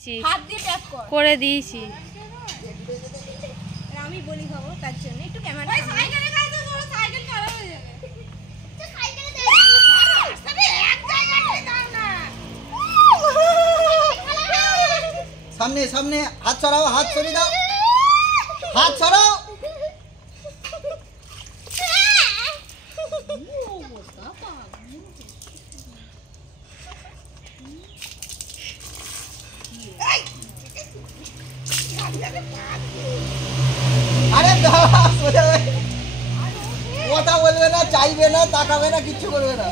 হাত দিয়ে ট্যাপ করে দিয়েছি। আমি বলি খাবো তার জন্য একটু ক্যামেরা সাইকেলে কাছে ধরো, সাইকেল খারাপ হয়ে যাবে। সাইকেলে দে আরে এক জায়গায় দাও না। সামনে সামনে হাত ছড়াও, হাত ছড়িয়ে দাও, হাত ছড়াও। আরে কথা বলবে না, চাইবে না, তাকাবে না, কিচ্ছু করবে না।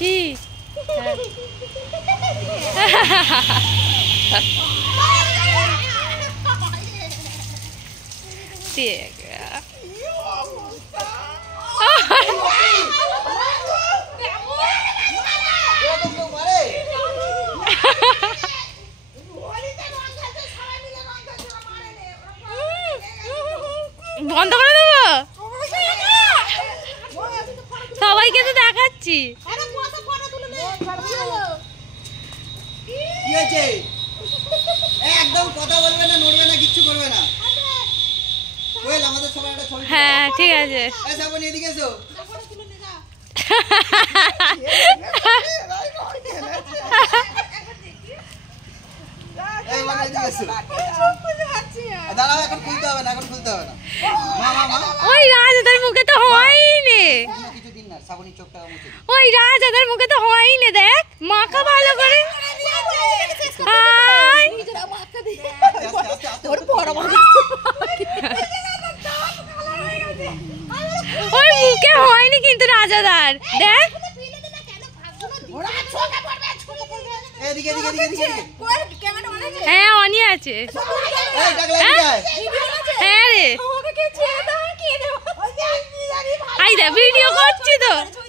কি বন্ধ করে দেবো, সবাইকে তো দেখাচ্ছি। কি হয়েছে? একদম কথা বলবে না, নড়বে না, কিচ্ছু করবে না। কোয়েল আমাদের সবার একটা ছবি। হ্যাঁ ঠিক আছে। এই সাবনি এদিকে এসো। এই মানে এদিকে এসো। দাঁড়াও, এখন খুলতে হবে না, এখন খুলতে হবে না। মা মা মা ওই রাজাদার মুখে তো হয়নি। কিছু দিন না, সাবনি চোখটা মুছে দিই। ওই রাজাদার মুখে তো হয়নি, দেখ মাখা ভালো করে। হাই ওই মুখে হয়নি কিন্তু রাজাদার, দেখ। এদিকে এদিকে এদিকে এদিকে। হ্যাঁ অনি আছে। এই ডাকলে এদিকে আয়। হ্যাঁ রে, আই দে ভিডিও করছি তো।